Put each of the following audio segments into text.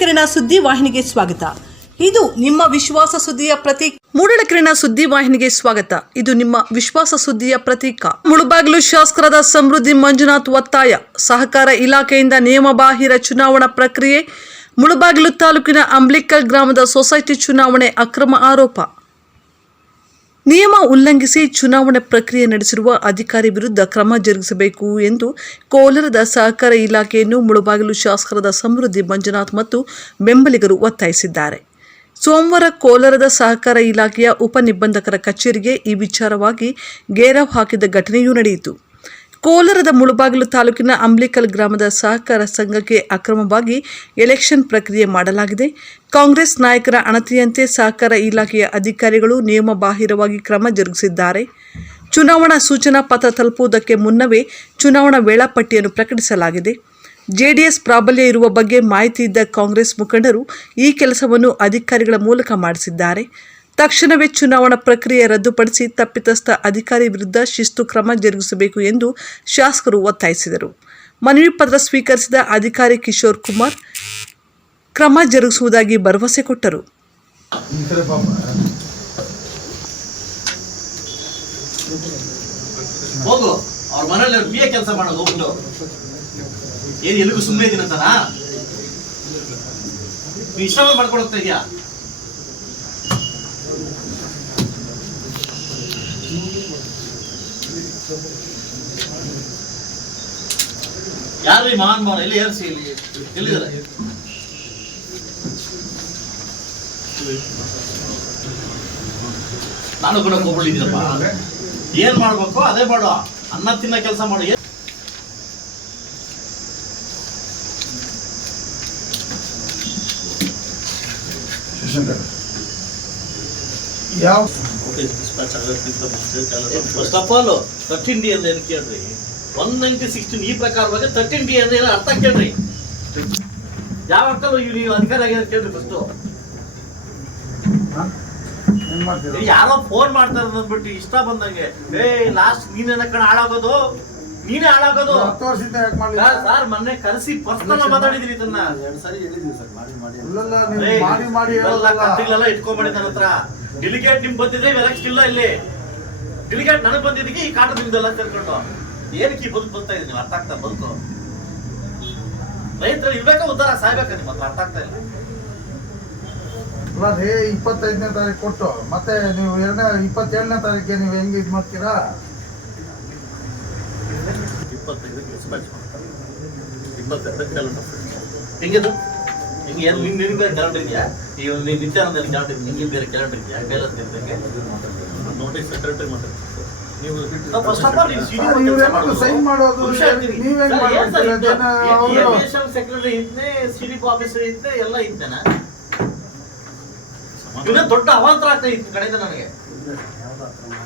ಮೂಡಲಕಿರಣ ಸುದ್ದಿ ವಾಹಿನಿಗೆ ಸ್ವಾಗತ. ಇದು ನಿಮ್ಮ ವಿಶ್ವಾಸ ಸುದ್ದಿಯ ಪ್ರತೀಕ. ಮೂಡಲಕಿರಣ ಸುದ್ದಿ ವಾಹಿನಿಗೆ ಸ್ವಾಗತ. ಇದು ನಿಮ್ಮ ವಿಶ್ವಾಸ ಸುದ್ದಿಯ ಪ್ರತೀಕ. ಮುಳುಬಾಗಿಲು ಶಾಸಕರಾದ ಸಮೃದ್ಧಿ ಮಂಜುನಾಥ್ ಒತ್ತಾಯ. ಸಹಕಾರ ಇಲಾಖೆಯಿಂದ ನಿಯಮಬಾಹಿರ ಚುನಾವಣಾ ಪ್ರಕ್ರಿಯೆ. ಮುಳುಬಾಗಿಲು ತಾಲೂಕಿನ ಅಂಬ್ಲಿಕಲ್ ಗ್ರಾಮದ ಸೊಸೈಟಿ ಚುನಾವಣೆ ಅಕ್ರಮ ಆರೋಪ. ನಿಯಮ ಉಲ್ಲಂಘಿಸಿ ಚುನಾವಣೆ ಪ್ರಕ್ರಿಯೆ ನಡೆಸಿರುವ ಅಧಿಕಾರಿ ವಿರುದ್ಧ ಕ್ರಮ ಜರುಗಿಸಬೇಕು ಎಂದು ಕೋಲಾರದ ಸಹಕಾರ ಇಲಾಖೆಯನ್ನು ಮುಳುಬಾಗಿಲು ಶಾಸಕರಾದ ಸಮೃದ್ಧಿ ಮಂಜುನಾಥ್ ಮತ್ತು ಬೆಂಬಲಿಗರು ಒತ್ತಾಯಿಸಿದ್ದಾರೆ. ಸೋಮವಾರ ಕೋಲಾರದ ಸಹಕಾರ ಇಲಾಖೆಯ ಉಪನಿಬಂಧಕರ ಕಚೇರಿಗೆ ಈ ವಿಚಾರವಾಗಿ ಗೇರವ್ ಹಾಕಿದ ಘಟನೆಯೂ ನಡೆಯಿತು. ಕೋಲಾರದ ಮುಳುಬಾಗಿಲು ತಾಲೂಕಿನ ಅಂಬ್ಲಿಕಲ್ ಗ್ರಾಮದ ಸಹಕಾರ ಸಂಘಕ್ಕೆ ಅಕ್ರಮವಾಗಿ ಎಲೆಕ್ಷನ್ ಪ್ರಕ್ರಿಯೆ ಮಾಡಲಾಗಿದೆ. ಕಾಂಗ್ರೆಸ್ ನಾಯಕರ ಅಣತಿಯಂತೆ ಸಹಕಾರ ಇಲಾಖೆಯ ಅಧಿಕಾರಿಗಳು ನಿಯಮಬಾಹಿರವಾಗಿ ಕ್ರಮ ಜರುಗಿಸಿದ್ದಾರೆ. ಚುನಾವಣಾ ಸೂಚನಾ ಪತ್ರ ತಲುಪುವುದಕ್ಕೆ ಮುನ್ನವೇ ಚುನಾವಣಾ ವೇಳಾಪಟ್ಟಿಯನ್ನು ಪ್ರಕಟಿಸಲಾಗಿದೆ. ಜೆಡಿಎಸ್ ಪ್ರಾಬಲ್ಯ ಇರುವ ಬಗ್ಗೆ ಮಾಹಿತಿ ಇದ್ದ ಕಾಂಗ್ರೆಸ್ ಮುಖಂಡರು ಈ ಕೆಲಸವನ್ನು ಅಧಿಕಾರಿಗಳ ಮೂಲಕ ಮಾಡಿಸಿದ್ದಾರೆ. ತಕ್ಷಣವೇ ಚುನಾವಣಾ ಪ್ರಕ್ರಿಯೆ ರದ್ದುಪಡಿಸಿ ತಪ್ಪಿತಸ್ಥ ಅಧಿಕಾರಿ ವಿರುದ್ಧ ಶಿಸ್ತು ಕ್ರಮ ಜರುಗಿಸಬೇಕು ಎಂದು ಶಾಸಕರು ಒತ್ತಾಯಿಸಿದರು. ಮನವಿ ಪತ್ರ ಸ್ವೀಕರಿಸಿದ ಅಧಿಕಾರಿ ಕಿಶೋರ್ ಕುಮಾರ್ ಕ್ರಮ ಜರುಗಿಸುವುದಾಗಿ ಭರವಸೆ ಕೊಟ್ಟರು. ಏನ್ ಎಲ್ಲಿಗೂ ಸುಮ್ಮನೆ ಇದೀನಂತಾನ? ನೀ ಇಷ್ಟವಾಗಿ ಇದೀಯಾ? ಯಾರ್ರೀ ಮಹಾನ್ ಭಾವ ಎಲ್ಲಿ ಏರ್ಸಿ ಇಲ್ಲಿ ಎಲ್ಲಿದ್ದಾರೆ? ನಾನು ಕೂಡ ಹೋಗ್ಬಿಟ್ಟಿದ್ದೀನಪ್ಪ ಏನ್ ಮಾಡ್ಬೇಕು? ಅದೇ ಮಾಡು. ಅನ್ನ ತಿನ್ನ ಕೆಲಸ ಮಾಡು. ಏನ್- ಶಿವಶಂಕರ್ ಯಾವ first of all thirteen D ಅಂದ್ರೆ ಏನು ಕೇಳ್ರಿ? ಒನ್ ನೈಂಟಿ ಸಿಕ್ಸ್ಟೀನ್ ಈ ಪ್ರಕಾರವಾಗಿ ತರ್ಟೀನ್ ಡಿ ಅಂದ್ರೆ ಏನು ಅರ್ಥ ಕೇಳ್ರಿ? ಯಾವ ಅರ್ಥಲ್ಲೂ ಇವ್ರು ನೀವು ಅಧಿಕಾರ ಆಗಿದೆ ಕೇಳ್ರಿ ಫಸ್ಟು ಯಾರೋ ಫೋನ್ ಮಾಡ್ತಾರೆ ಅಂದ್ಬಿಟ್ಟು ಇಷ್ಟ ಬಂದಂಗೆ ಏ ಲಾಸ್ಟ್ ನೀನೇನ ಕಣ ಹಾಳಾಗೋದು? ನೀನೇ ಹಾಳಾಗೋದು? ಹತ್ತು ವರ್ಷದಿಂದ ಯಾಕೆ ಸರ್, ಮೊನ್ನೆ ಕರೆಸಿ ಪರ್ಸನಲ್ ಮಾತಾಡಿದ್ರಿ ಇದನ್ನ. ಎರಡು ಸಾರಿ ಹೇಳಿದ್ವಿ ಸರ್ ಮಾಡಿ ಮಾಡಿ ಮಾಡಿ ಮಾಡಿ ಇಟ್ಕೊಂಡ್ಬಿಡಿ ನನ್ನ ಹತ್ರ. ಡೆಲಿಗೇಟ್ ನಿಮ್ ಬಂದಿದೆ ಎಲೆಕ್ಷನ್ ಇಲ್ಲ ಇಲ್ಲಿ. ಡೆಲಿಗೇಟ್ ನನಗೆ ಬಂದಿದ್ದಕ್ಕೆ ಈ ಕಾಟ ನಿಮ್ದೆಲ್ಲ ಸೇರ್ಕೊಂಡು. ಏನಕ್ಕೆ ಈ ಬದುಕು ಬರ್ತಾ ಇದೀನಿ ಅರ್ಥ ಆಗ್ತಾ ಬದುಕು? ರೈತರು ಇರ್ಬೇಕಾ ಉದ್ದಾರ ಸಾಯ್ಬೇಕಾ ನಿಮ್ಮ ಹತ್ರ? ಅರ್ಥ ಆಗ್ತಾ ಇಲ್ಲ. ಅಲ್ಲ ಹೇ ಇಪ್ಪತ್ತೈದನೇ ತಾರೀಕು ಕೊಟ್ಟು ಮತ್ತೆ ನೀವು ಎರಡನೇ ಇಪ್ಪತ್ತೇಳನೇ ತಾರೀಕಿಗೆ ನೀವು ಹೆಂಗ್ ಇದ್ ಮಾಡ್ತೀರಾ? ಇಪ್ಪತ್ತೈದಕ್ಕೆ ಇಪ್ಪತ್ತೆರಡು. ಹೆಂಗಿದು? ಹಿಂಗೆ ಏನು ನಿನ್ ನಿನ್ ಬೇರೆ ಕ್ಯಾಲೆಂಡರ್ ಇದೆಯಾ? ಈ ಒಂದು ನಿತ್ಯಾನಂದ ಕ್ಯಾಲೆಂಡರ್ ಇದೆ ನಿಮ್ಗೆ ಬೇರೆ ಕ್ಯಾಲೆಂಡರ್ ಇದೆಯಾ? ಬೇಲರ್ ಇದ್ದಂಗೆ ನೋಟಿಸ್ ಸೆಕ್ರೆಟರಿ ಮಾಡ್ತಾರೆ ನೀವು ಫಸ್ಟ್ ಆಫ್ ಆಲ್ ಸರ್, ಇವ್ರೇನಾದ್ರು sign ಮಾಡೋದು, ನೀವೇನ್ ಮಾಡ್ತೀರಾ? ಜನ ಅವ್ರು- ಸೆಕ್ರೆಟರಿ ಇದ್ನೆ ಸಿಡಿಪಿ ಆಫೀಸರ್ ಇದ್ದೆ ಎಲ್ಲ ಇದ್ದೇನ? ದೊಡ್ಡ ಅವಾಂತರ ಆಗ್ತಾ ಇತ್ತು ಕಡೆಯಿಂದ ನನಗೆ.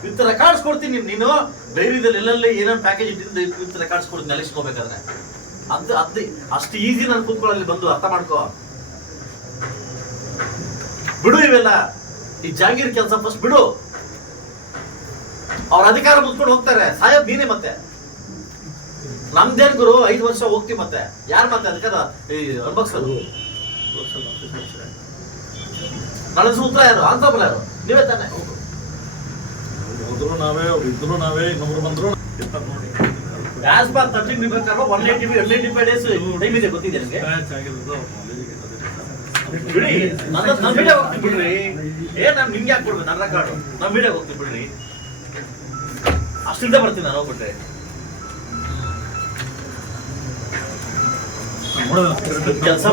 ವಿತ್ ರೆಕಾರ್ಡ್ಸ್ ಕೊಡ್ತೀನಿ ನೀನು ಡೈರಿದಲ್ಲಿ ಎಲ್ಲೆಲ್ಲಿ ಏನೇನು ಪ್ಯಾಕೇಜ್ ಇಟ್ಟಿದ್ದು ವಿತ್ ರೆಕಾರ್ಡ್ಸ್ ಕೊಡ್ತೀನಿ ಅಲ್ಲಿಸ್ಕೋಬೇಕಾದ್ರೆ ಅದು ಅದು ಅಷ್ಟು ಈಸಿ ನಾನು ಕೂತ್ಕೊಳ್ಳಲ್ಲಿ ಬಂದು ಅರ್ಥ ಮಾಡ್ಕೋ. ಬಿಡು ಇವೆಲ್ಲ. ಈ ಜಾಗೀರ್ ಕೆಲಸ ಫಸ್ಟ್ ಬಿಡು. ಅವ್ರ ಅಧಿಕಾರ ಮುಚ್ಕೊಂಡು ಹೋಗ್ತಾರೆ. ಸಾಹೇಬ್ ನೀನೇ ಮತ್ತೆ. ನಮ್ದೇನ್ ಗುರು ಐದು ವರ್ಷ ಹೋಗ್ತಿ ಮತ್ತೆ. ಯಾರು ಮತ್ತೆ ಅಧಿಕಾರ? ಈ ಅನುಭವಿಸಲು ನನ್ನ ಸೂತ್ರ ಯಾರು? ಆನ್ಸಬಲ್ ಯಾರು? ನೀವೇ ತಾನೆ. ಹೋದ್ರು ನಾವೇ ಅವ್ರು ಇದ್ರು ನಾವೇ ಇನ್ನೊಬ್ರು ಬಂದ್ರು ನೋಡಿ. As per thirteen repair one eighty one eighty five days time ಇದೆ ಗೊತ್ತಿದೆ ನನಗೆ ಬಿಡಿ ನನ್ನ ನಮ್ಮ ಮೀಡಿಯಾ ಹೋಗ್ತೀನಿ ಬಿಡ್ರಿ. ಏ, ನಾನು ನಿಮ್ಗೆ ಯಾಕೆ ನನ್ನ ಕಾಡು ನಮ್ಮ ಮೀಡಿಯಾ ಹೋಗ್ತೀನಿ ಬಿಡ್ರಿ. ಅಷ್ಟಿಂದ ಬರ್ತೀನಿ ನಾನು, ಹೋಗ್ಬಿಟ್ರೆ. ಕೆಲಸ